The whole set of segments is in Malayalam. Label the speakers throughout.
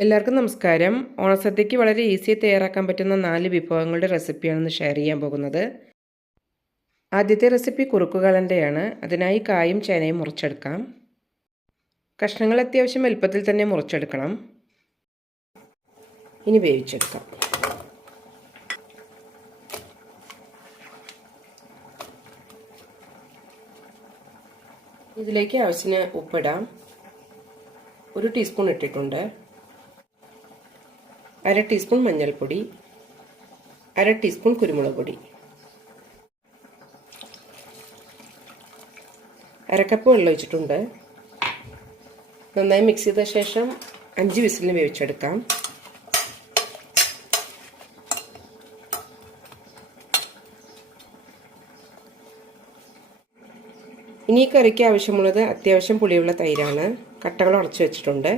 Speaker 1: എല്ലാവർക്കും നമസ്കാരം. ഓണസദ്യക്ക് വളരെ ഈസിയായി തയ്യാറാക്കാൻ പറ്റുന്ന നാല് വിഭവങ്ങളുടെ റെസിപ്പിയാണ് റെസിപ്പിയാണെന്ന് ഷെയർ ചെയ്യാൻ പോകുന്നത്. ആദ്യത്തെ റെസിപ്പി കുറുക്കുകളന്റെയാണ് അതിനായി കായും ചേനയും മുറിച്ചെടുക്കാം. കഷ്ണങ്ങൾ അത്യാവശ്യം എളുപ്പത്തിൽ തന്നെ മുറിച്ചെടുക്കണം. ഇനി വേവിച്ചെടുക്കാം. ഇതിലേക്ക് ആവശ്യത്തിന് ഉപ്പിടാം. ഒരു ടീസ്പൂൺ ഇട്ടിട്ടുണ്ട്. അര ടീസ്പൂൺ മഞ്ഞൾപ്പൊടി അര ടീസ്പൂൺ കുരുമുളക് പൊടി അരക്കപ്പ് വെള്ളം ഒഴിച്ചിട്ടുണ്ട്. നന്നായി മിക്സ് ചെയ്ത ശേഷം അഞ്ച് വിസിലിന് വേവിച്ചെടുക്കാം. ഇനി കറിക്ക് ആവശ്യമുള്ളത് അത്യാവശ്യം പുളിയുള്ള തൈരാണ്. കട്ടകൾ ഉടച്ചു വെച്ചിട്ടുണ്ട്.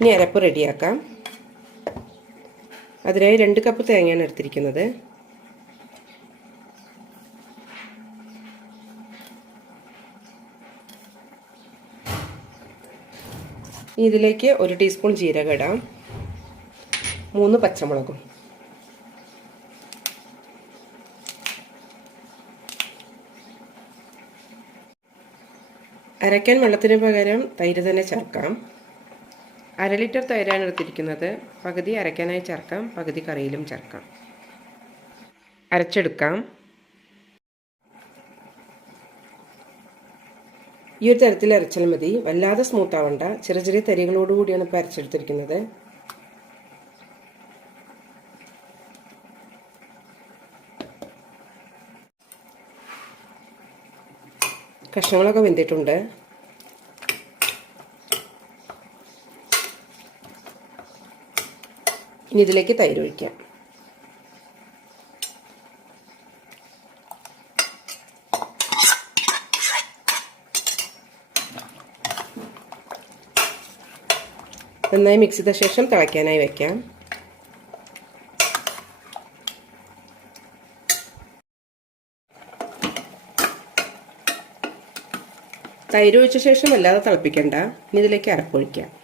Speaker 1: ഇനി അരപ്പ് റെഡിയാക്കാം. അതിനായി രണ്ട് കപ്പ് തേങ്ങയാണ് എടുത്തിരിക്കുന്നത്. ഇതിലേക്ക് ഒരു ടീസ്പൂൺ ജീരകം ഇടാം. മൂന്ന് പച്ചമുളകും. അരയ്ക്കാൻ വെള്ളത്തിന് പകരം തൈര് തന്നെ ചേർക്കാം. അര ലിറ്റർ തൈരാണ് എടുത്തിരിക്കുന്നത്. പകുതി അരയ്ക്കാനായി ചേർക്കാം. പകുതി കറിയിലും ചേർക്കാം. അരച്ചെടുക്കാം. ഈ ഒരു തരത്തിൽ അരച്ചാൽ മതി. വല്ലാതെ സ്മൂത്ത് ആവണ്ട. ചെറിയ ചെറിയ തരികളോടുകൂടിയാണ് ഇപ്പോൾ അരച്ചെടുത്തിരിക്കുന്നത്. കഷ്ണങ്ങളൊക്കെ വെന്തിട്ടുണ്ട്. ഇനി ഇതിലേക്ക് തൈര് ഒഴിക്കാം. നന്നായി മിക്സ് ചെയ്ത ശേഷം തിളയ്ക്കാനായി വയ്ക്കാം തൈര് ഒഴിച്ച ശേഷം അല്ലാതെ തിളപ്പിക്കണ്ട. ഇനി ഇതിലേക്ക് അരപ്പൊഴിക്കാം.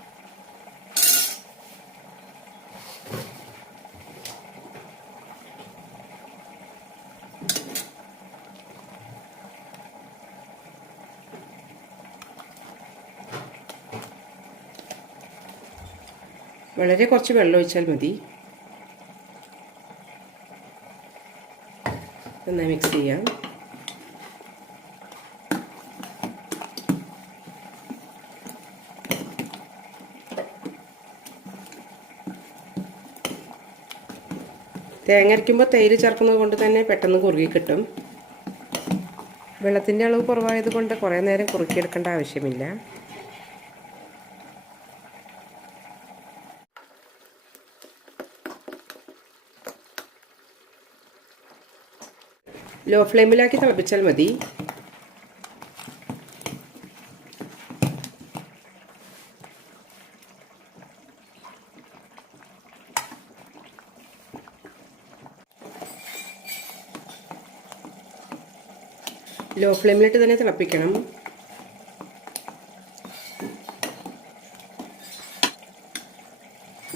Speaker 1: വളരെ കുറച്ച് വെള്ളം ഒഴിച്ചാൽ മതി. നന്നായി മിക്സ് ചെയ്യാം. തേങ്ങ അരയ്ക്കുമ്പോൾ തൈര് ചേർക്കുന്നത് കൊണ്ട് തന്നെ പെട്ടെന്ന് കുറുകി കിട്ടും. വെള്ളത്തിന്റെ അളവ് കുറവായതുകൊണ്ട് കുറേ നേരം കുറുക്കിയെടുക്കേണ്ട ആവശ്യമില്ല. ലോ ഫ്ലെയിമിലാക്കി തിളപ്പിച്ചാൽ മതി. ലോ ഫ്ലെയിമിലിട്ട് തന്നെ തിളപ്പിക്കണം.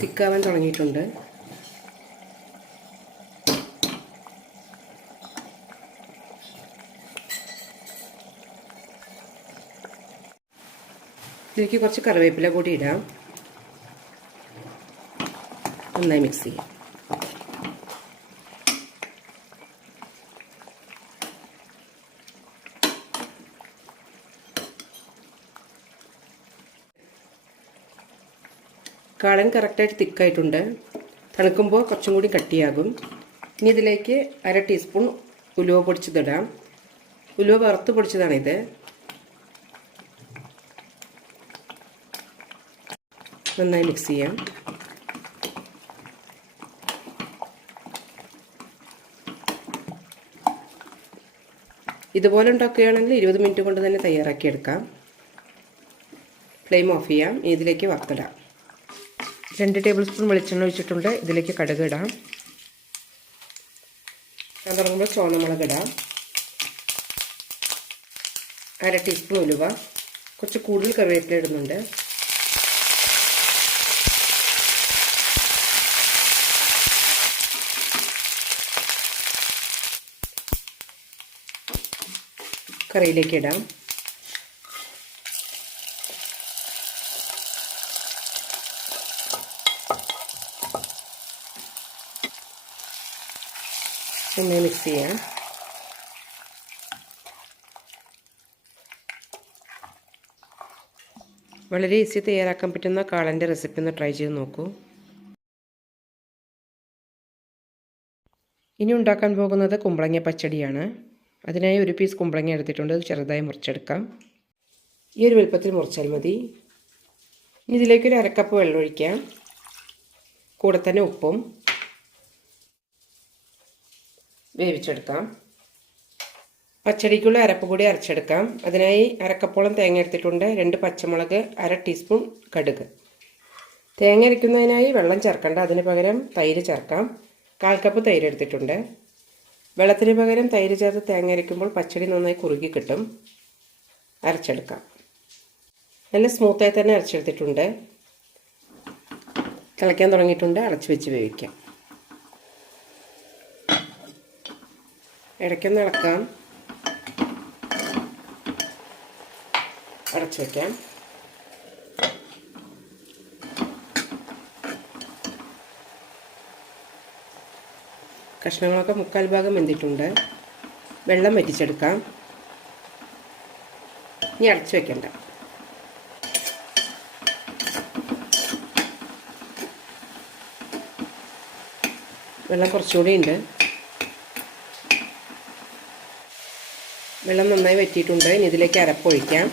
Speaker 1: തിക്കാവാൻ തുടങ്ങിയിട്ടുണ്ട്. ഇതിലേക്ക് കുറച്ച് കറിവേപ്പില കൂടി ഇടാം. നന്നായി മിക്സ് ചെയ്യാം. കാളൻ കറക്റ്റായിട്ട് തിക്കായിട്ടുണ്ട് തണുക്കുമ്പോൾ കുറച്ചും കൂടി കട്ടിയാകും. ഇനി ഇതിലേക്ക് അര ടീസ്പൂൺ ഉലുവ പൊടിച്ചതിടാം. ഉലുവ വറുത്ത് പൊടിച്ചതാണിത്. നന്നായി മിക്സ് ചെയ്യാം. ഇതുപോലെ ഉണ്ടാക്കുകയാണെങ്കിൽ ഇരുപത് മിനിറ്റ് കൊണ്ട് തന്നെ തയ്യാറാക്കിയെടുക്കാം ഫ്ലെയിം ഓഫ് ചെയ്യാം. ഇതിലേക്ക് വറുത്തിടാം. രണ്ട് ടേബിൾ സ്പൂൺ വെളിച്ചെണ്ണ ഒഴിച്ചിട്ടുണ്ട്. ഇതിലേക്ക് കടുക് ഇടാം. ഞാൻ തുടങ്ങുമ്പോൾ ചോന്നമുളക് ഇടാം. അര ടീസ്പൂൺ ഉലുവ. കുറച്ച് കൂടുതൽ കറിവേപ്പില ഇടുന്നുണ്ട്. കറിയിലേക്ക് ഇടാം. നന്നായി മിക്സ് ചെയ്യാം. വളരെ ഈസി തയ്യാറാക്കാൻ പറ്റുന്ന കാളന്റെ റെസിപ്പി ഒന്ന് ട്രൈ ചെയ്ത് നോക്കൂ. ഇനി ഉണ്ടാക്കാൻ പോകുന്നത് കുമ്പളങ്ങ പച്ചടിയാണ്. അതിനായി ഒരു പീസ് കുമ്പളങ്ങ എടുത്തിട്ടുണ്ട്. അത് ചെറുതായി മുറിച്ചെടുക്കാം. ഈ ഒരു വലുപ്പത്തിൽ മുറിച്ചാൽ മതി. ഇനി ഇതിലേക്കൊരു അരക്കപ്പ് വെള്ളം ഒഴിക്കാം. കൂടെ തന്നെ ഉപ്പും വേവിച്ചെടുക്കാം. പച്ചടിക്കുള്ള അരപ്പ് കൂടി അരച്ചെടുക്കാം. അതിനായി അരക്കപ്പോളം തേങ്ങ എടുത്തിട്ടുണ്ട്. രണ്ട് പച്ചമുളക് അര ടീസ്പൂൺ കടുക്. തേങ്ങ അരയ്ക്കുന്നതിനായി വെള്ളം ചേർക്കണ്ട. അതിന് പകരം തൈര് ചേർക്കാം. കാൽ കപ്പ് തൈര് എടുത്തിട്ടുണ്ട്. വെള്ളത്തിന് പകരം തൈര് ചേർത്ത് തേങ്ങ അരയ്ക്കുമ്പോൾ പച്ചടി നന്നായി കുറുകി കിട്ടും. അരച്ചെടുക്കാം. നല്ല സ്മൂത്തായി തന്നെ അരച്ചെടുത്തിട്ടുണ്ട്. തിളയ്ക്കാൻ തുടങ്ങിയിട്ടുണ്ട്. അടച്ച് വെച്ച് വേവിക്കാം. ഇടയ്ക്കൊന്ന് ഇളക്കാം. അടച്ചു വയ്ക്കാം കഷ്ണങ്ങളൊക്കെ മുക്കാൽ ഭാഗം വെന്തിട്ടുണ്ട്. വെള്ളം വറ്റിച്ചെടുക്കാം. ഇനി അടച്ചു വെക്കണ്ട. വെള്ളം കുറച്ചുകൂടി ഉണ്ട്. വെള്ളം നന്നായി വറ്റിയിട്ടുണ്ട്. ഇനി ഇതിലേക്ക് അരപ്പൊഴിക്കാം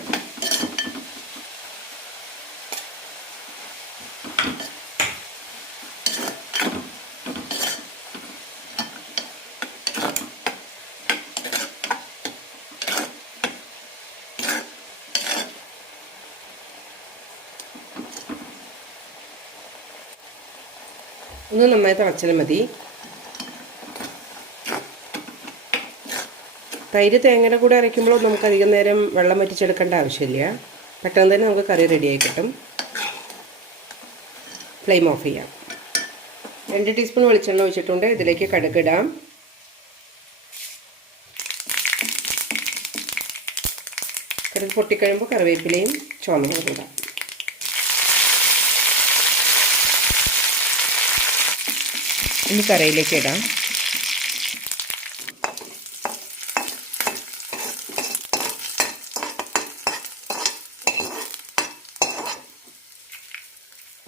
Speaker 1: ഒന്ന് നന്നായി തിളച്ചാൽ മതി. തൈര് തേങ്ങയുടെ കൂടെ അരയ്ക്കുമ്പോൾ നമുക്ക് അധികം നേരം വെള്ളം വറ്റിച്ചെടുക്കേണ്ട ആവശ്യമില്ല. പെട്ടെന്ന് തന്നെ നമുക്ക് കറി റെഡിയായി കിട്ടും. ഫ്ലെയിം ഓഫ് ചെയ്യാം. രണ്ട് ടീസ്പൂൺ വെളിച്ചെണ്ണ ഒഴിച്ചിട്ടുണ്ട്. ഇതിലേക്ക് കടുകിടാം കടുക് പൊട്ടിക്കഴിയുമ്പോൾ കറിവേപ്പിലയും ചുവന്നുമുളകും ഇനി കറയിലേക്ക് ഇടാം.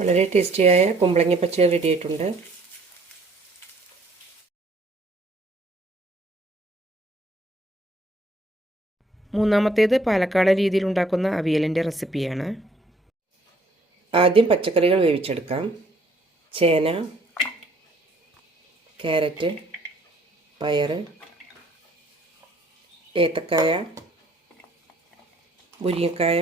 Speaker 1: വളരെ ടേസ്റ്റിയായ കുമ്പളങ്ങ പച്ചടി റെഡി ആയിട്ടുണ്ട്. മൂന്നാമത്തേത് പാലക്കാട് രീതിയിൽ ഉണ്ടാക്കുന്ന അവിയലിന്റെ റെസിപ്പിയാണ്. ആദ്യം പച്ചക്കറികൾ വേവിച്ചെടുക്കാം. ചേന ക്യാരറ്റ് പയർ ഏത്തക്കായ മുരിങ്ങക്കായ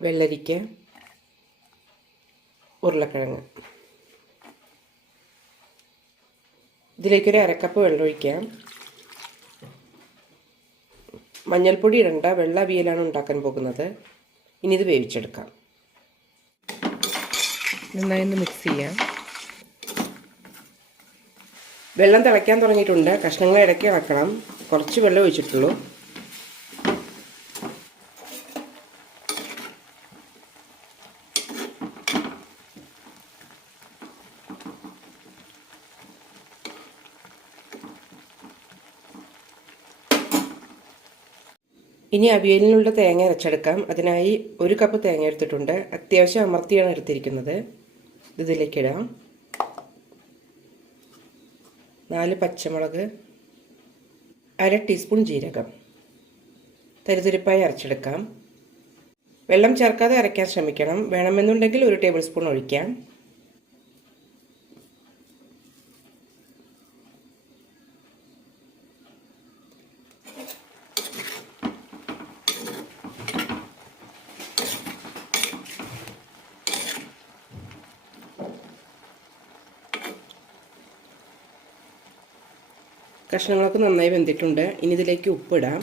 Speaker 1: വെള്ളരിക്ക ഉരുളക്കിഴങ്ങ്. ഇതിലേക്കൊരു അരക്കപ്പ് വെള്ളം ഒഴിക്കാം. മഞ്ഞൾപ്പൊടി ഇടണ്ട വെള്ള അവിയലാണ് ഉണ്ടാക്കാൻ പോകുന്നത്. ഇനി ഇത് വേവിച്ചെടുക്കാം. നന്നായി ഒന്ന് മിക്സ് ചെയ്യാം. വെള്ളം തിളയ്ക്കാൻ തുടങ്ങിയിട്ടുണ്ട്. കഷ്ണങ്ങൾ ഇടയ്ക്ക് ഇളക്കണം കുറച്ച് വെള്ളം ഒഴിച്ചിട്ടുള്ളൂ. ഇനി അവിയലിനുള്ള തേങ്ങ അരച്ചെടുക്കാം. അതിനായി ഒരു കപ്പ് തേങ്ങ എടുത്തിട്ടുണ്ട്. അത്യാവശ്യം അമർത്തിയാണ് എടുത്തിരിക്കുന്നത്. ഇതിലേക്ക് നാല് പച്ചമുളക് അര ടീസ്പൂൺ ജീരകം. തരിതുരിപ്പായി അരച്ചെടുക്കാം. വെള്ളം ചേർക്കാതെ അരയ്ക്കാൻ ശ്രമിക്കണം. വേണമെന്നുണ്ടെങ്കിൽ ഒരു ടേബിൾ സ്പൂൺ ഒഴിക്കാം. കഷ്ണങ്ങളൊക്കെ നന്നായി വെന്തിട്ടുണ്ട്. ഇനി ഇതിലേക്ക് ഉപ്പിടാം.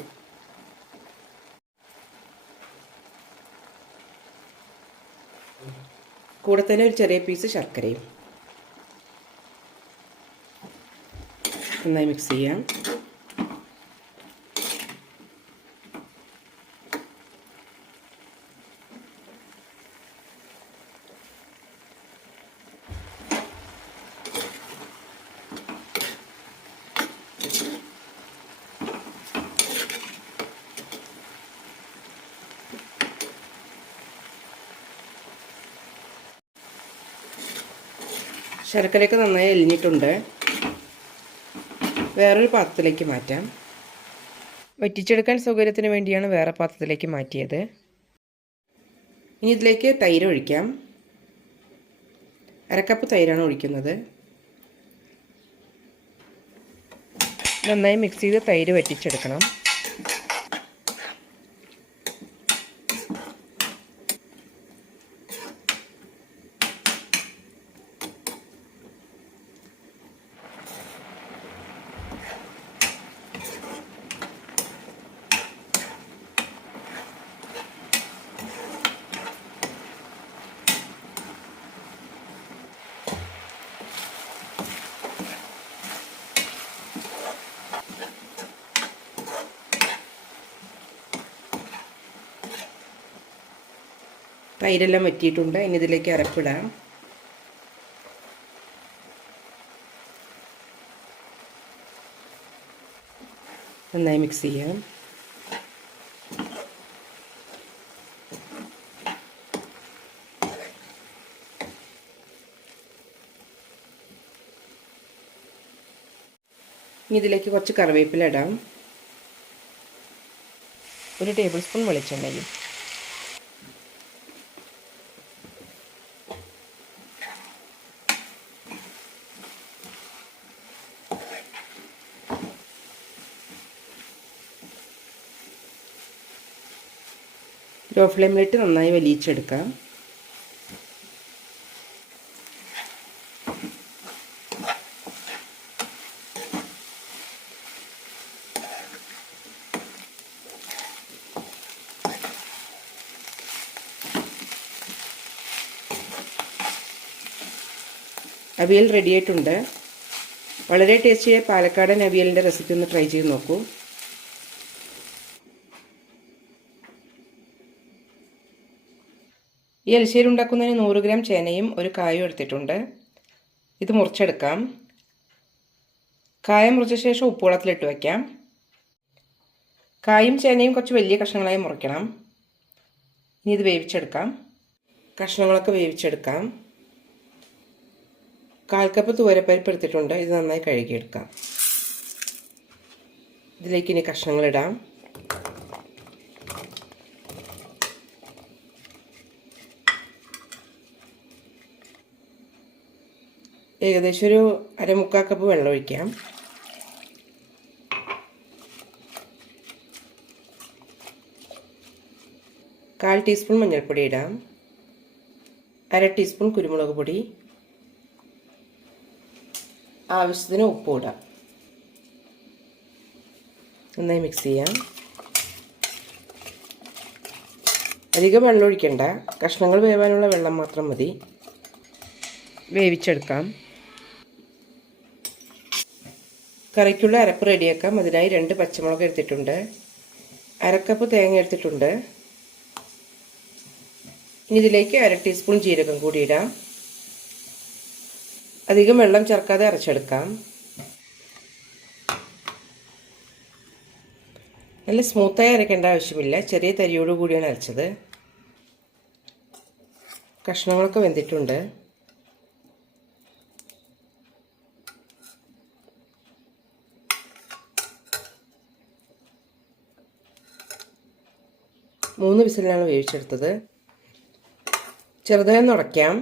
Speaker 1: കൂടെ തന്നെ ഒരു ചെറിയ പീസ് ശർക്കരയും. നന്നായി മിക്സ് ചെയ്യാം. ശർക്കരയൊക്കെ നന്നായി എലിഞ്ഞിട്ടുണ്ട് വേറൊരു പാത്രത്തിലേക്ക് മാറ്റാം. വറ്റിച്ചെടുക്കാൻ സൗകര്യത്തിന് വേണ്ടിയാണ് വേറെ പാത്രത്തിലേക്ക് മാറ്റിയത്. ഇനി ഇതിലേക്ക് തൈര് ഒഴിക്കാം. അരക്കപ്പ് തൈരാണ് ഒഴിക്കുന്നത്. നന്നായി മിക്സ് ചെയ്ത് തൈര് വറ്റിച്ചെടുക്കണം. തൈരെല്ലാം വറ്റിയിട്ടുണ്ട്. ഇനി ഇതിലേക്ക് അരപ്പിടാം. നന്നായി മിക്സ് ചെയ്യാം. ഇനി ഇതിലേക്ക് കുറച്ച് കറിവേപ്പില ഇടാം. ഒരു ടേബിൾ സ്പൂൺ വെളിച്ചെണ്ണയും ലോ ഫ്ലെയിമിലിട്ട് നന്നായി വലിയിച്ചെടുക്കാം. അവിയൽ റെഡിയായിട്ടുണ്ട് വളരെ ടേസ്റ്റിയായ പാലക്കാടൻ അവിയലിന്റെ റെസിപ്പി ഒന്ന് ട്രൈ ചെയ്ത് നോക്കൂ. ഈ എൽശ്ശേരി ഉണ്ടാക്കുന്നതിന് നൂറ് ഗ്രാം ചേനയും ഒരു കായും എടുത്തിട്ടുണ്ട്. ഇത് മുറിച്ചെടുക്കാം. കായ മുറിച്ച ശേഷം ഉപ്പുവെള്ളത്തിലിട്ട് വയ്ക്കാം കായും ചേനയും കുറച്ച് വലിയ കഷ്ണങ്ങളായി മുറിക്കണം. ഇനി ഇത് വേവിച്ചെടുക്കാം. കഷ്ണങ്ങളൊക്കെ വേവിച്ചെടുക്കാം. കാൽ കപ്പ് തുവരപ്പരിപ്പ് എടുത്തിട്ടുണ്ട്. ഇത് നന്നായി കഴുകിയെടുക്കാം. ഇതിലേക്ക് ഇനി കഷ്ണങ്ങളിടാം ഏകദേശം ഒരു അരമുക്കാൽ കപ്പ് വെള്ളം ഒഴിക്കാം. കാൽ ടീസ്പൂൺ മഞ്ഞൾപ്പൊടി ഇടാം. അര ടീസ്പൂൺ കുരുമുളക് പൊടി. ആവശ്യത്തിന് ഉപ്പ് ഇടാം. നന്നായി മിക്സ് ചെയ്യാം. അധികം വെള്ളം ഒഴിക്കണ്ട. കഷ്ണങ്ങൾ വേവാനുള്ള വെള്ളം മാത്രം മതി. വേവിച്ചെടുക്കാം. കറിക്കുള്ള അരപ്പ് റെഡിയാക്കാം. അതിനായി രണ്ട് പച്ചമുളക് എടുത്തിട്ടുണ്ട്. അരക്കപ്പ് തേങ്ങ എടുത്തിട്ടുണ്ട്. ഇനി ഇതിലേക്ക് അര ടീസ്പൂൺ ജീരകം കൂടി ഇടാം. അധികം വെള്ളം ചേർക്കാതെ അരച്ചെടുക്കാം. നല്ല സ്മൂത്തായി അരയ്ക്കേണ്ട ആവശ്യമില്ല. ചെറിയ തരിയോട് കൂടിയാണ് അരച്ചത്. കഷ്ണങ്ങളൊക്കെ വെന്തിട്ടുണ്ട്. മൂന്ന് വിസിലാണ് വേവിച്ചെടുത്തത്. ചെറുതായി നുടയ്ക്കാം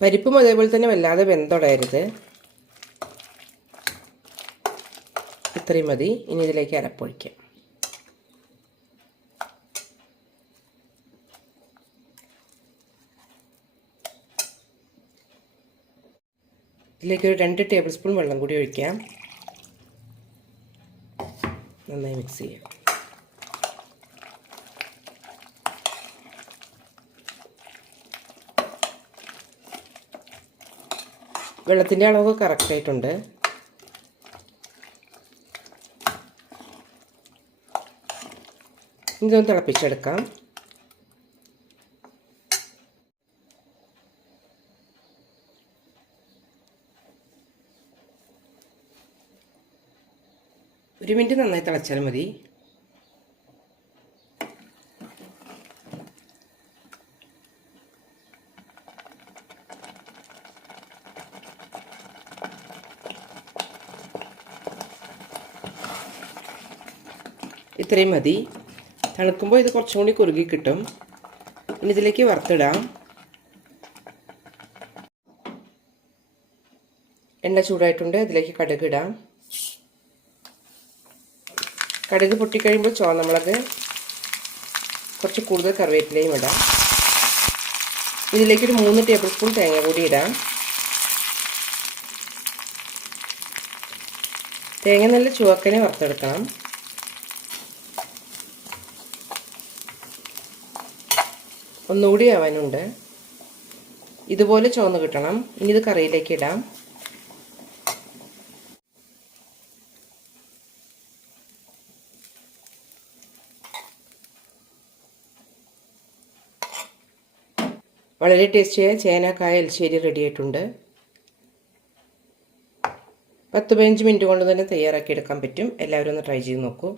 Speaker 1: പരിപ്പും അതേപോലെ തന്നെ വല്ലാതെ വെന്തുടയരുത് ഇത്രയും മതി. ഇനി ഇതിലേക്ക് അരപ്പൊഴിക്കാം. ഇതിലേക്ക് ഒരു രണ്ട് ടേബിൾ സ്പൂൺ വെള്ളം കൂടി ഒഴിക്കാം. നന്നായി മിക്സ് ചെയ്യാം. വെള്ളത്തിന്റെ അളവ് കറക്റ്റായിട്ടുണ്ട് ഇതൊന്ന് തിളപ്പിച്ചെടുക്കാം. ഒരു മിനിറ്റ് നന്നായി തിളച്ചാൽ മതി. ഇത്രയും മതി. തണുക്കുമ്പോൾ ഇത് കുറച്ചും കൂടി കുറുകി കിട്ടും. ഇനി ഇതിലേക്ക് വറുത്തിടാം. എണ്ണ ചൂടായിട്ടുണ്ട് അതിലേക്ക് കടുക് ഇടാം. കടുക് പൊട്ടിക്കഴിയുമ്പോൾ ചുവന്നമുളക് കുറച്ച് കൂടുതൽ കറിവേപ്പിലയും ഇടാം. ഇതിലേക്കൊരു മൂന്ന് ടേബിൾ സ്പൂൺ തേങ്ങ കൂടി ഇടാം. തേങ്ങ നല്ല ചുവക്കനെ വറുത്തെടുക്കണം. ഒന്നുകൂടി ആവാനുണ്ട്. ഇതുപോലെ ചുവന്ന് കിട്ടണം. ഇനി ഇത് കറിയിലേക്ക് ഇടാം. വളരെ ടേസ്റ്റിയായ ചേനക്കായ എൽശ്ശേരി റെഡി ആയിട്ടുണ്ട്. പത്ത് പതിനഞ്ച് മിനിറ്റ് കൊണ്ട് തന്നെ തയ്യാറാക്കി എടുക്കാൻ പറ്റും. എല്ലാവരും ഒന്ന് ട്രൈ ചെയ്ത് നോക്കൂ.